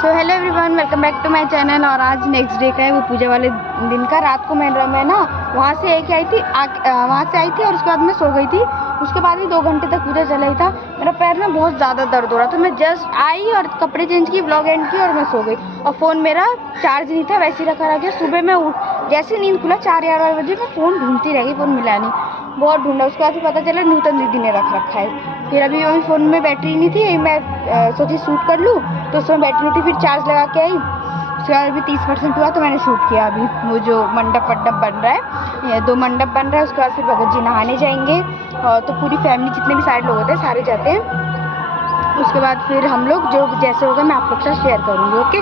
So hello everyone, welcome back to my channel. और आज next day का है, वो पूजा वाले दिन का। रात को मैं ना वहाँ से एक आई थी, वहाँ से आई थी और उसके बाद मैं सो गई थी। उसके बाद भी 2 घंटे तक पूजा चला ही था। मेरा पैर ना बहुत ज़्यादा दर्द हो रहा था। मैं जस्ट आई और कपड़े चेंज की, व्लॉग एंड की और मैं सो गई। और फ़ोन मेरा चार्ज नहीं था, वैसे ही रखा रह गया। सुबह मैं जैसे नींद खुला 4-11 बजे, मैं फ़ोन ढूंढती रह गई, फ़ोन मिला नहीं, बहुत ढूंढा। उसके बाद पता चला नूतन दीदी ने रख रखा है। फिर अभी वही फ़ोन में बैटरी नहीं थी, मैं सोची शूट कर लूँ, तो उसमें बैटरी नहीं थी। फिर चार्ज लगा के आई, उसके बाद अभी 30% हुआ तो मैंने शूट किया। अभी वो जो मंडप बन रहा है, ये 2 मंडप बन रहा है। उसके बाद फिर भगत जी नहाने जाएंगे और तो पूरी फैमिली, जितने भी सारे लोग होते हैं सारे जाते हैं। उसके बाद फिर हम लोग जो जैसे होगा मैं आप लोग के साथ शेयर करूँगी। ओके,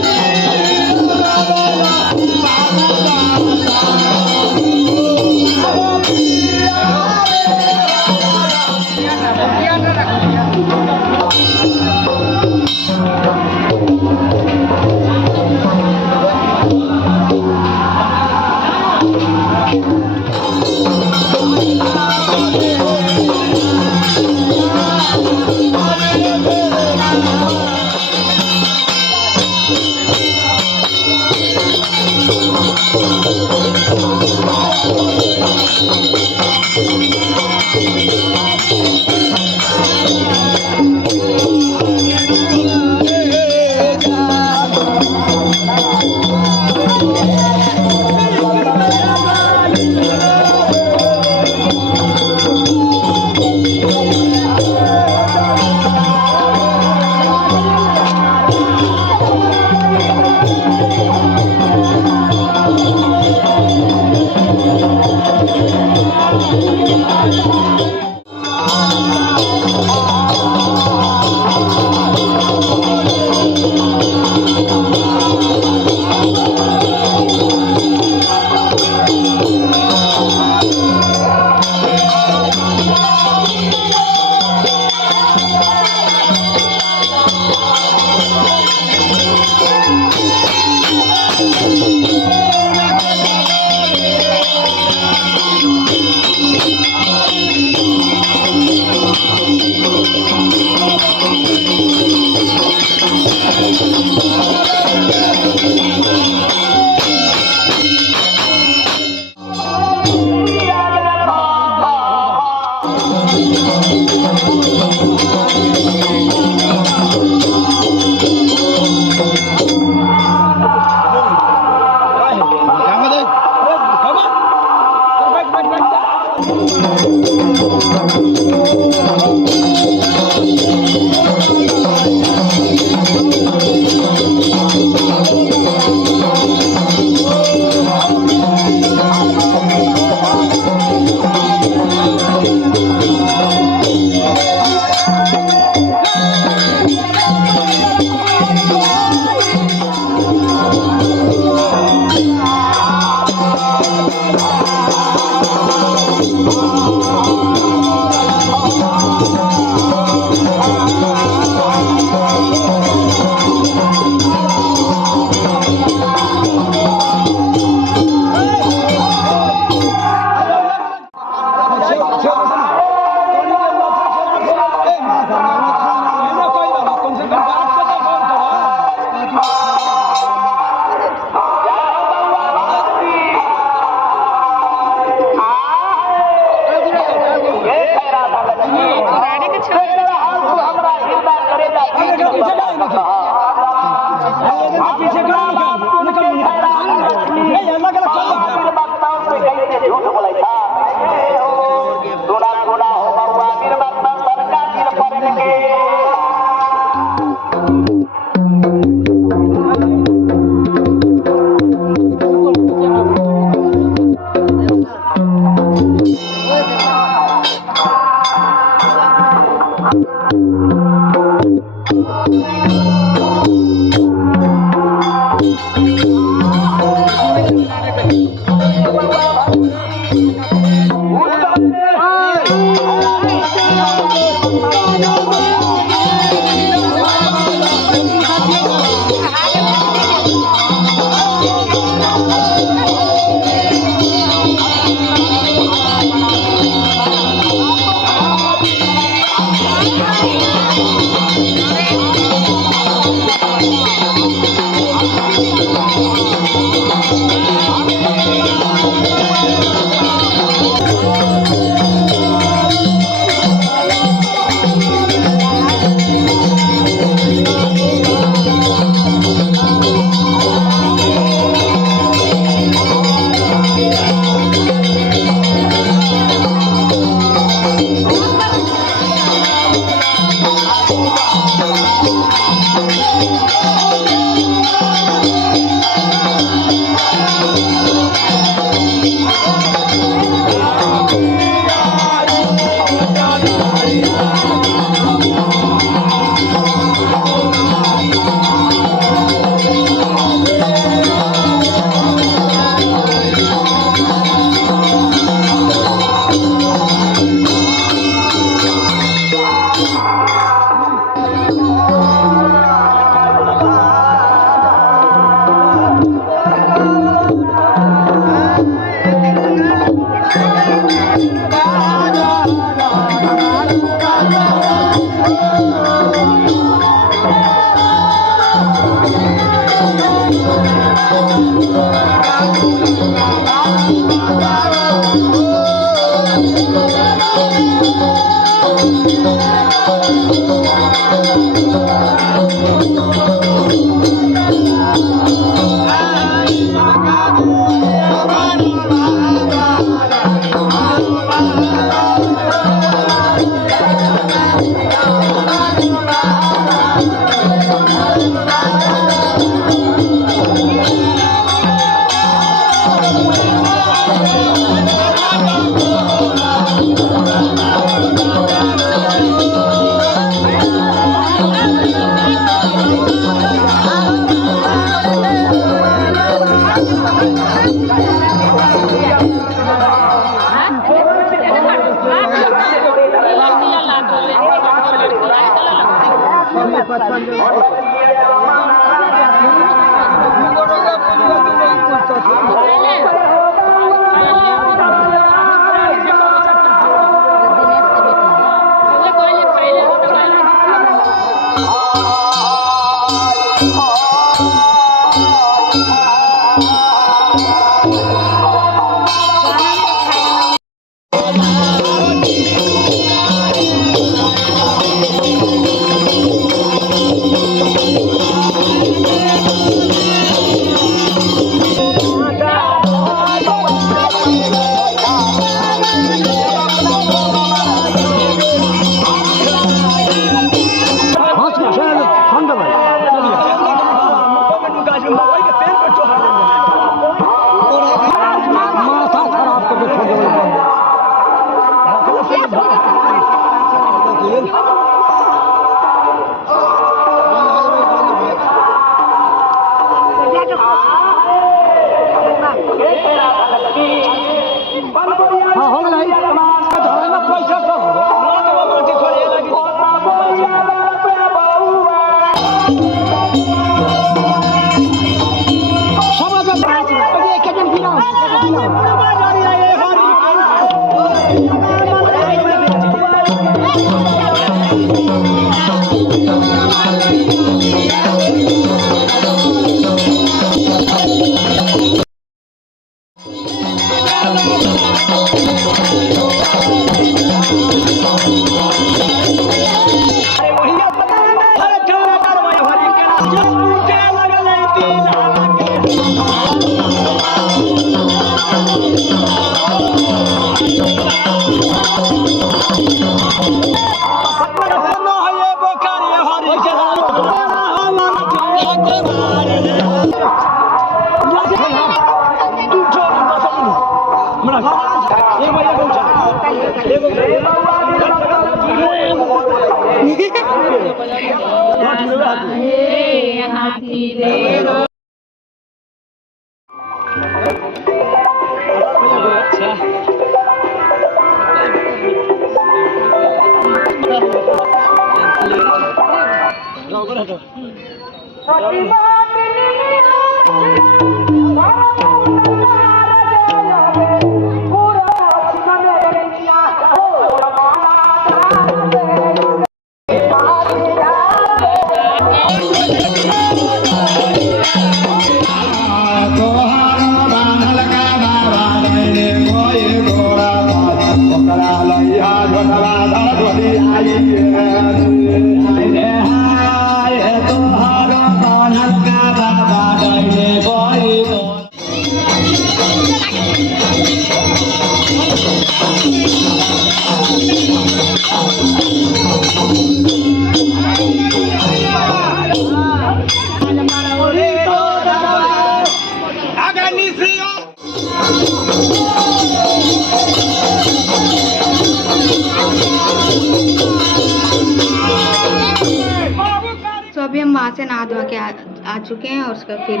अभी हम वहाँ से नहा धो के आ चुके हैं और उसका फिर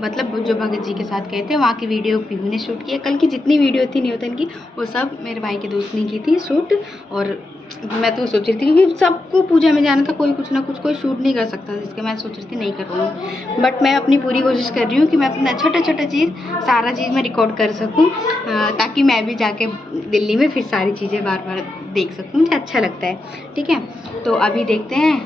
मतलब जो भगत जी के साथ गए थे वहाँ की वीडियो पीहू ने शूट किया। कल की जितनी वीडियो थी न्यूटन की वो सब मेरे भाई के दोस्त ने की थी शूट। और मैं तो सोच रही थी क्योंकि सबको पूजा में जाना था, कोई कुछ ना कुछ कोई शूट नहीं कर सकता, जिसके मैं सोच रही थी नहीं कर पाऊँ। बट मैं अपनी पूरी कोशिश कर रही हूँ कि मैं अपना छोटा छोटा चीज़ सारा चीज़ मैं रिकॉर्ड कर सकूँ, ताकि मैं भी जाके दिल्ली में फिर सारी चीज़ें बार बार देख सकूँ, मुझे अच्छा लगता है। ठीक है, तो अभी देखते हैं,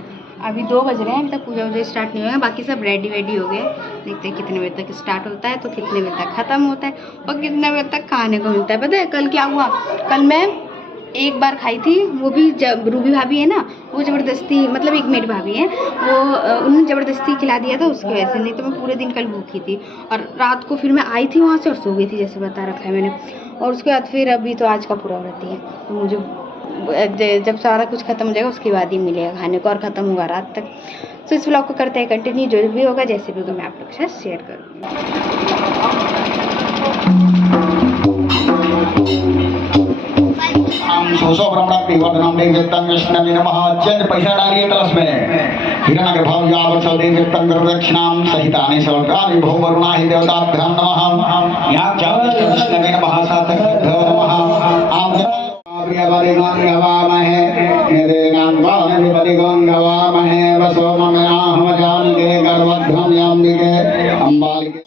अभी 2 बज रहे हैं, अभी तक पूजा वूजा स्टार्ट नहीं हुआ है, बाकी सब रेडी वेडी हो गए। देखते हैं कितने बजे तक स्टार्ट होता है, तो कितने बजे तक ख़त्म होता है और कितने बजे तक खाने को मिलता है। पता है कल क्या हुआ? कल मैं एक बार खाई थी, वो भी जब रूबी भाभी है ना, वो ज़बरदस्ती, मतलब एक मेरी भाभी है, वो उन्होंने ज़बरदस्ती खिला दिया था, उसकी वजह से। नहीं तो मैं पूरे दिन कल भूखी थी और रात को फिर मैं आई थी वहाँ से और सो गई थी, जैसे बता रखा है मैंने। और उसके बाद फिर अभी तो आज का पूरा व्रत है, तो मुझे जब सारा कुछ ख़त्म हो जाएगा उसके बाद ही मिलेगा खाने को, और ख़त्म होगा रात तक। तो इस व्लॉग को करते हैं कंटिन्यू, जो भी होगा जैसे भी होगा मैं आप लोग के साथ शेयर करूँगी। सोसो ब्रह्मण देवतनाम देवतंग कृष्ण नमः। चंद पैसा डालिए कलश में, हिरण्य भाव यावत्सल देवतंग दक्षिणाम सहितानि सर्वकानि भो वरुणाहि देवताभ्यां नमः। यहाँ चावल कृष्ण नमः सातक नमः। आम प्रिय बलिगं गवामहे देनां वानि बलिगं गवामहे वसो ममयाहम जानके गर्भध्वं याम्बिके अम्बालिके।